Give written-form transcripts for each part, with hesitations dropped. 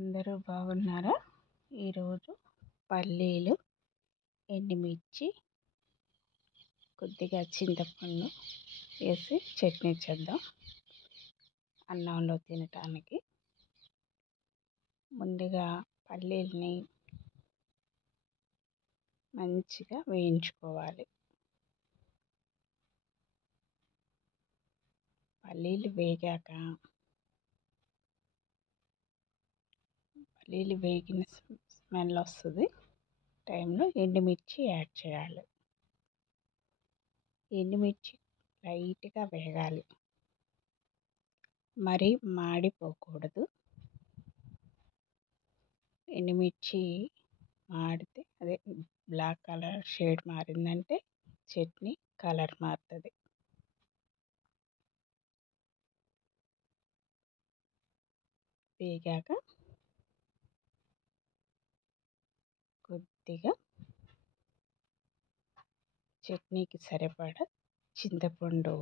అందరూ బాగున్నారా? ఈరోజు పల్లీలు, ఎండుమిర్చి, కొద్దిగా చింతపండు వేసి చట్నీ చేద్దాం అన్నంలో తినటానికి. ముందుగా పల్లీల్ని మంచిగా వేయించుకోవాలి. పల్లీలు వేగిన స్మెల్ వస్తుంది టైంలో ఎండుమిర్చి యాడ్ చేయాలి. ఎండుమిర్చి లైట్గా వేగాలి, మరీ మాడిపోకూడదు. ఎండుమిర్చి మాడితే బ్లాక్ కలర్ షేడ్ మారిందంటే చట్నీ కలర్ మారుతుంది. వేగాక కొద్దిగా చట్నీకి సరిపడా చింతపండు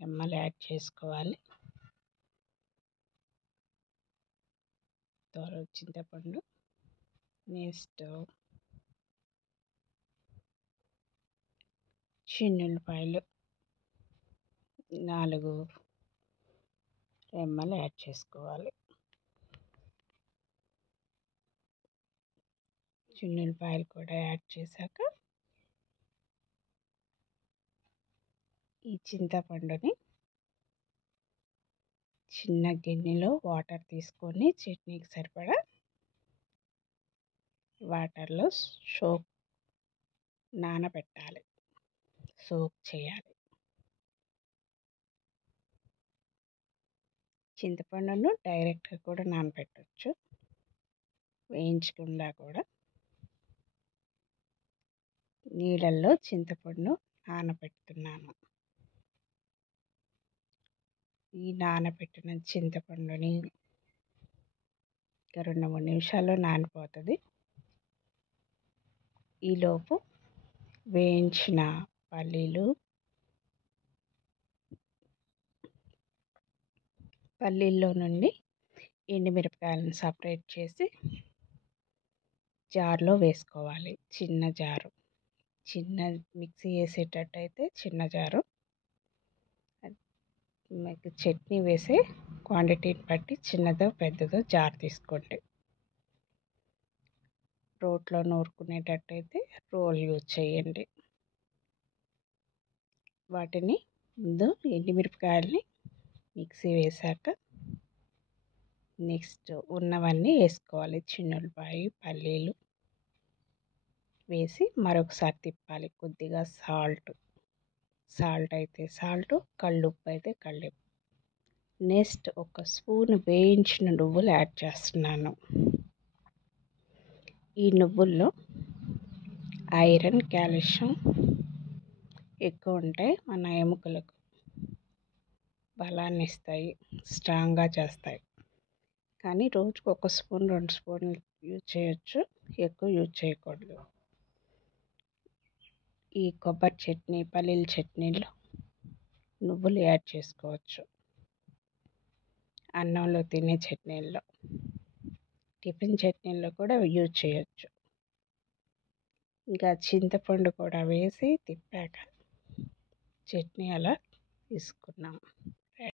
రెమ్మలు యాడ్ చేసుకోవాలి. చింతపండు నెక్స్ట్ చిన్నులపాయలు 4 రెమ్మలు యాడ్ చేసుకోవాలి. చిన్నులపాయలు కూడా యాడ్ చేశాక ఈ చింతపండుని చిన్న గిన్నెలో వాటర్ తీసుకొని చట్నీకి సరిపడా వాటర్లో నానబెట్టాలి, సోక్ చేయాలి. చింతపండును డైరెక్ట్గా కూడా నానబెట్టవచ్చు, వేయించకుండా కూడా. నీళ్ళల్లో చింతపండు నానబెడుతున్నాను. ఈ నానబెట్టిన చింతపండుని ఒక 2-3 నిమిషాల్లో నానిపోతుంది. ఈలోపు వేయించిన పల్లీల్లో నుండి ఎండుమిరపకాయలను సపరేట్ చేసి జార్లో వేసుకోవాలి. చిన్న జారు, చిన్న మిక్సీ వేసేటట్టయితే చిన్న జారు. మీకు చట్నీ వేసే క్వాంటిటీని బట్టి చిన్నదో పెద్దదో జార్ తీసుకోండి. రోట్లో నూరుకునేటట్టయితే రోల్ యూజ్ చేయండి. వాటిని ముందు ఎండుమిరపకాయలని మిక్సీ వేశాక నెక్స్ట్ ఉన్నవన్నీ వేసుకోవాలి. చిన్నులపాయ, పల్లీలు వేసి మరొకసారి తిప్పాలి. కొద్దిగా సాల్ట్ అయితే సాల్ట్, కల్లుప్పు అయితే కల్లుప్పు. నెక్స్ట్ 1 స్పూన్ వేయించిన నువ్వులు యాడ్ చేస్తున్నాను. ఈ నువ్వుల్లో ఐరన్, కాల్షియం ఎక్కువ ఉంటాయి. మన ఎముకలకు బలాన్ని ఇస్తాయి, స్ట్రాంగ్గా చేస్తాయి. కానీ రోజుకు 1 స్పూన్ 2 స్పూన్లు యూజ్ చేయొచ్చు, ఎక్కువ యూజ్ చేయకూడదు. ఈ కొబ్బరి చట్నీ, పల్లీల చట్నీలో నువ్వులు యాడ్ చేసుకోవచ్చు. అన్నంలో తినే చట్నీల్లో, టిఫిన్ చట్నీల్లో కూడా యూజ్ చేయొచ్చు. ఇంకా చింతపండు కూడా వేసి తిప్పాక చట్నీ అలా తీసుకున్నాం.